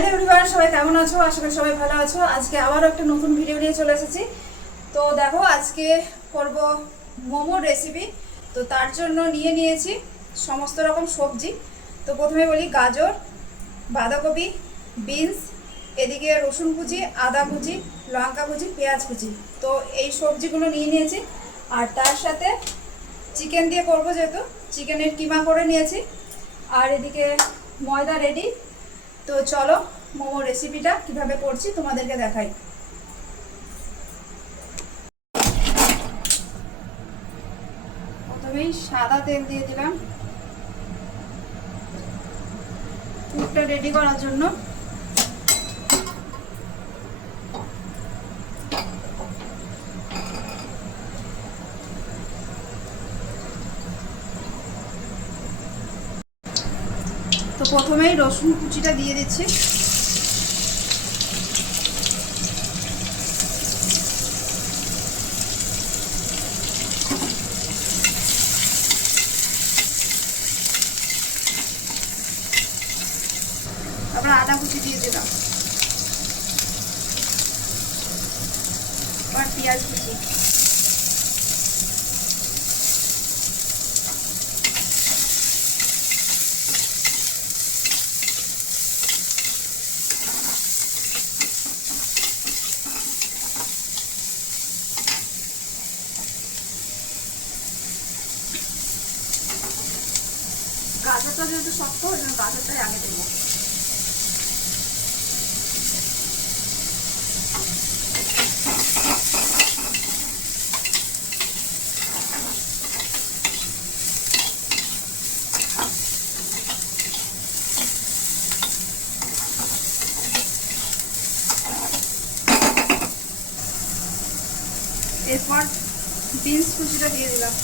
Hello everyone, সবাই কেমন আছো? আশা করি সবাই ভালো আছো। আজকে আবারও একটা নতুন ভিডিও নিয়ে চলে এসেছি। তো দেখো, আজকে করব মোমোর রেসিপি। তো তার জন্য নিয়েছি সমস্ত রকম সবজি। তো প্রথমে বলি গাজর, বাঁধাকপি, বিনস, এদিকে রসুন কুচি, আদা কুচি, লঙ্কা কুচি, পেঁয়াজ কুচি। তো এই সবজিগুলো নিয়েছি। আর তার সাথে চিকেন দিয়ে করবো, যেহেতু চিকেনের কিমা করে নিয়েছি। আর এদিকে ময়দা রেডি। তো চলো মোমো রেসিপিটা কিভাবে করছি তোমাদেরকে দেখাই। প্রথমেই সাদা তেল দিয়ে দিলাম পুরটা রেডি করার জন্য। তো প্রথমেই রসুন কুচিটা দিয়ে দিচ্ছি। তারপর আদা কুচি দিয়ে দিলাম, আর পেঁয়াজ কুচি। গাজরটা যেহেতু শক্ত, ওই জন্য গাজরটাই আগে দেবো। এরপর বিনস কুচিটা দিয়ে দিলাম।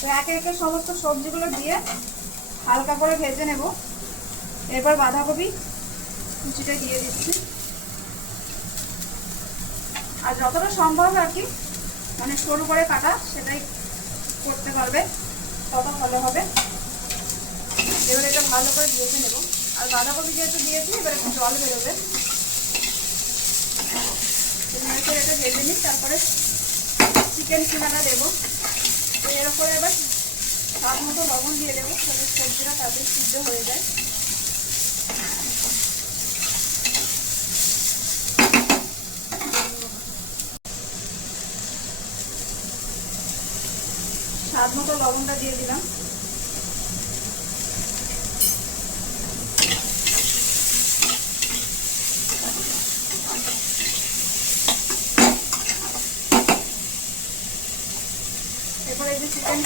তো একে একে সমস্ত সবজিগুলো দিয়ে হালকা করে ভেজে নেব। এরপর বাঁধাকপি কুচিটা দিয়ে দিচ্ছি। আর যতটা সম্ভব আর কি, মানে সরু করে কাটা, সেটাই করতে পারবে, তত ভালো হবে। এবার এটা ভালো করে ভেজে নেব। আর বাঁধাকপি যেহেতু দিয়েছি, এবার একটু জল বেরোবে। এটা ভেজে নিই, তারপরে চিকেন কিমাটা দেবো। তো এর উপরে এবার স্বাদ মতো লবণ দিয়ে দেবো, যাতে সবজিটা তাড়াতাড়ি সিদ্ধ হয়ে যায়। স্বাদ মতো লবণটা দিয়ে দিলাম। এরপর এই যে চিকেন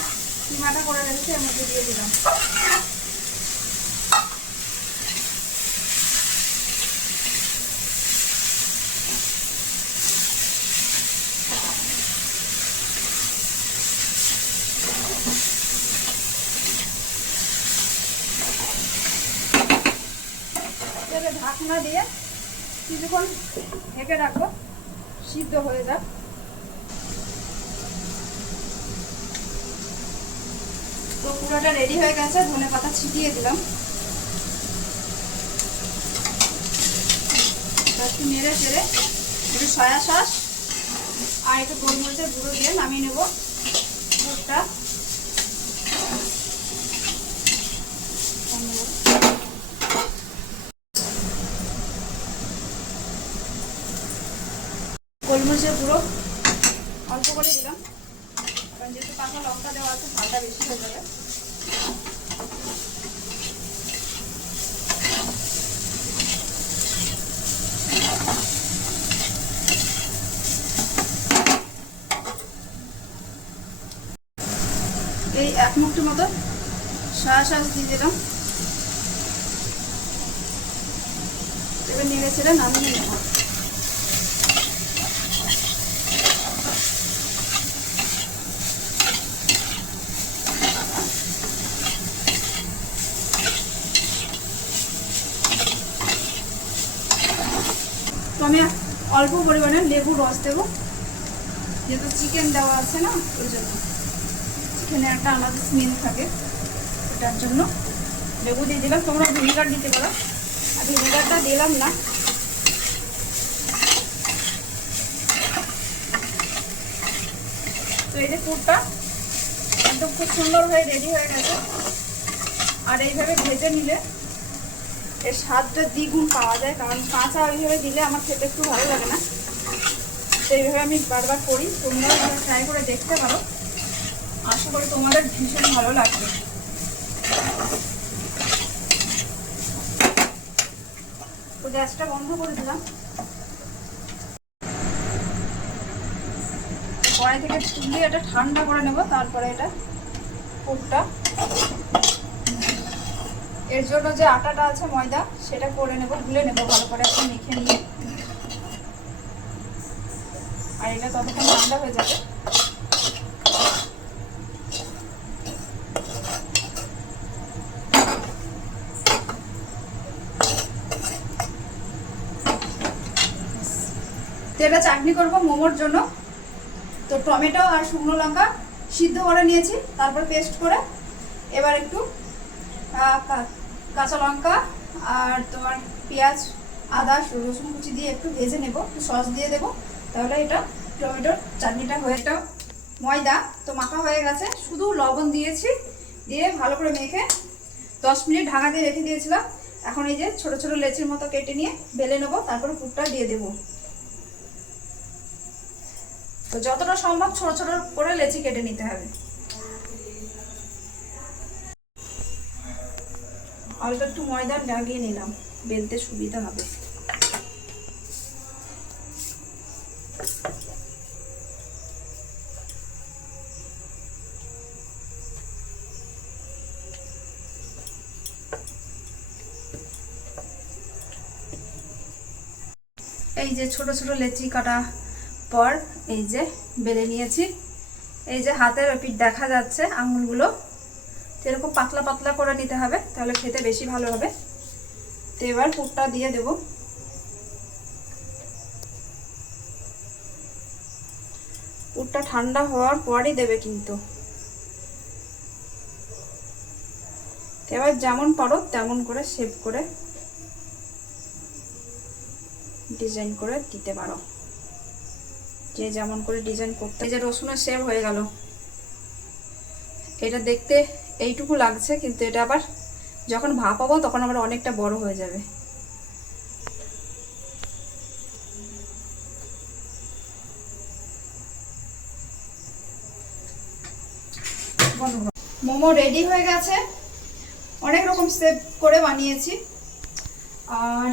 কিমাটা করে রেখেছি, এর মধ্যে দিয়ে দিলাম। ঢাকনা দিয়ে কিছুক্ষণ ঢেকে রাখবো, সিদ্ধ হয়ে যাক। তো পুরোটা রেডি হয়ে গেছে, ধনে পাতা ছিটিয়ে দিলাম। একটু নেড়ে চেড়ে একটু সয়া সস আর একটু গোলমরিচের গুঁড়ো দিয়ে নামিয়ে নেব পুরটা। গোলমরিচের গুঁড়ো অল্প করে দিলাম, কারণ যেহেতু কাঁচা লঙ্কা দেওয়া আছে, ঝালটা বেশি হয়ে যাবে। এই এক মুঠি মতো সয়া সস দিয়ে দিলাম। এবার নেড়ে ছেড়ে নামিয়ে নেব। তো আমি অল্প পরিমাণে লেবুর রস দেবো। যেহেতু চিকেন দেওয়া আছে না, ওই জন্য চিকেনে একটা আলাদা স্মেল থাকে, এটার জন্য লেবু দিয়ে দিলাম। তোমরা ভিনেগার দিতে পারো, আর ভিনেগারটা দিলাম না। তো এই যে পুরটা একদম খুব সুন্দর হয়ে রেডি হয়ে গেছে। আর এইভাবে ভেজে নিলে এর স্বাদটা দ্বিগুণ পাওয়া যায়, কারণ কাঁচা ওইভাবে দিলে আমার খেতে একটু ভালো লাগে না। তো এইভাবে আমি বারবার করি, তোমরা ট্রাই করে দেখতে পারো, আশা করি তোমাদের ভীষণ ভালো লাগবে। তো গ্যাসটা বন্ধ করে দিলাম, কড়াই থেকে তুলে এটা ঠান্ডা করে নেব, তারপরে এটা পুরটা এর জন্য যে আটাটা আছে ময়দা, সেটা করে নেব, গুলে নেব ভালো করে এখন মেখে নিয়ে। আর এটা ততক্ষণ ঠান্ডা হয়ে যাবে। তো এটা চাটনি করবো মোমোর জন্য। তো টমেটো আর শুকনো লঙ্কা সিদ্ধ করে নিয়েছি, তারপর পেস্ট করে এবার একটু কাঁচা লঙ্কা আর তোমার পেঁয়াজ, আদা, রসুন কুচি দিয়ে একটু ভেজে নেব, একটু সস দিয়ে দেবো, তাহলে এটা টমেটোর চাটনিটা হয়ে। এটা ময়দা তো মাখা হয়ে গেছে, শুধু লবণ দিয়েছি, দিয়ে ভালো করে মেখে 10 মিনিট ঢাকা দিয়ে রেখে দিয়েছিলাম। এখন এই যে ছোট ছোট লেচির মতো কেটে নিয়ে বেলে নেবো, তারপরে পুরটা দিয়ে দেবো। তো যতটা সম্ভব ছোট ছোট করে লেচি কেটে নিতে হবে। অল্প একটু ময়দা লাগিয়ে নিলাম, বেলতে সুবিধা হবে। এই যে ছোট ছোট লেচি কাটা পর এই যে বেলে নিয়েছি। এই যে হাতের পিঠ দেখা যাচ্ছে আঙুলগুলো, এরকম পাতলা পাতলা করে নিতে হবে, তাহলে খেতে বেশি ভালো হবে। তো এবার পুরটা দিয়ে দেব। পুরটা ঠান্ডা হওয়ার পরই দেবে কিন্তু। এবার যেমন পারো তেমন করে শেপ করে ডিজাইন করে দিতে পারো, যে যেমন করে ডিজাইন করতে। এই যে রসুনের শেপ হয়ে গেল, এটা দেখতে এইটুকু লাগছে, কিন্তু এটা আবার যখন ভাপাবো তখন আবার অনেকটা বড় হয়ে যাবে। মোমো রেডি হয়ে গেছে, অনেক রকম শেপ করে বানিয়েছি। আর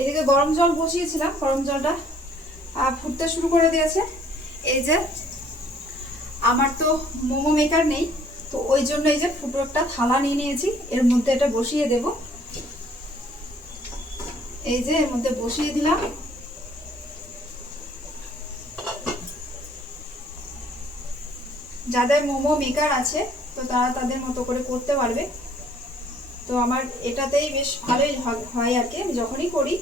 এদিকে গরম জল বসিয়েছিলাম, গরম জলটা ফুটতে শুরু করে দিয়েছে। এই যে আমার তো মোমো মেকার নেই, তো ওই জন্য এই যে ফুটো একটা থালা নিয়ে নিয়েছি, এর মধ্যে এটা বসিয়ে দেব। এই যে এর মধ্যে বসিয়ে দিলাম। যাদের মোমো মেকার আছে তো তারা তাদের মতো করে করতে পারবে। তো আমার এটাতেই বেশ ভালোই হয় আর কি, আমি যখনই করি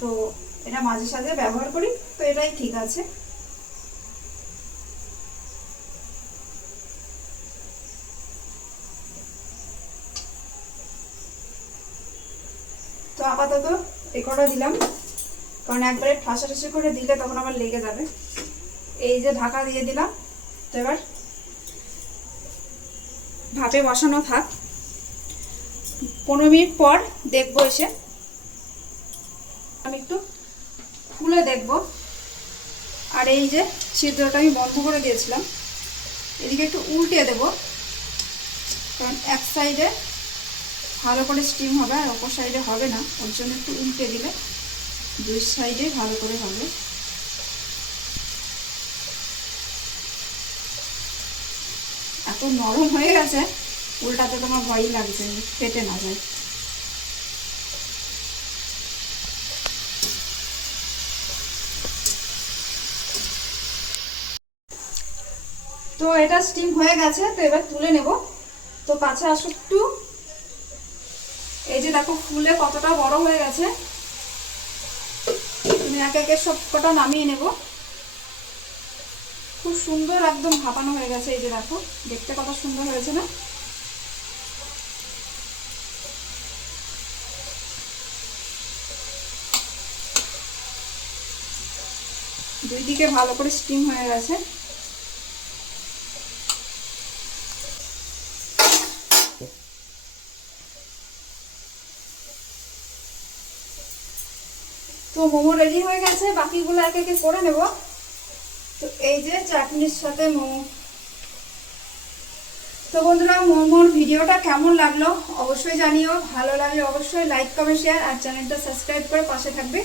তো এটা মাঝে সাঝে ব্যবহার করি, তো এটাই ঠিক আছে। তো আপাতত এই কটা দিলাম, কারণ একবারে ঠাসাঠাসি করে দিলে তখন আবার লেগে যাবে। এই যে ঢাকা দিয়ে দিলাম। তো এবার ভাপে বসানো থাক, 15 মিনিট পর দেখবো এসে। আমি একটু খুলে দেখব। আর এই যে ছিদ্রটা আমি বন্ধ করে দিয়েছিলাম, এদিকে একটু উল্টে দেব, কারণ এক সাইডে ভালো করে স্টিম হবে আর অপর সাইডে হবে না, ওর জন্য একটু উল্টে দিলে দুই সাইডে ভালো করে হবে। এত নরম হয়ে গেছে, উল্টাতে তোমার ভয়ই লাগছে ফেটে না যায়। তো এটা স্টিম হয়ে গেছে, তো এবার তুলে নেব। তো কাছে আসো একটু। এই যে দেখো ফুলে কতটা বড় হয়ে গেছে। তুমি একে একে সব কটা নামিয়ে নেব। খুব সুন্দর একদম ভাপানো হয়ে গেছে। এই যে দেখো, দেখতে কত সুন্দর হয়েছে না? দুই দিকে ভালো করে স্টিম হয়ে গেছে। তো মোমো রেডি হয়ে গেছে, বাকিগুলো এক একে করে নেব। তো এই যে চাটনির সাথে মোমো। তো বন্ধুরা, মোমোর ভিডিওটা কেমন লাগলো অবশ্যই জানিও। ভালো লাগলে অবশ্যই লাইক কমেন্ট শেয়ার আর চ্যানেলটা সাবস্ক্রাইব করে পাশে থাকবে।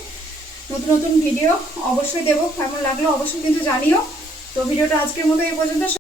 নতুন নতুন ভিডিও অবশ্যই দেবো, কেমন লাগলো অবশ্যই কিন্তু জানিও। তো ভিডিওটা আজকের মতো এই পর্যন্ত।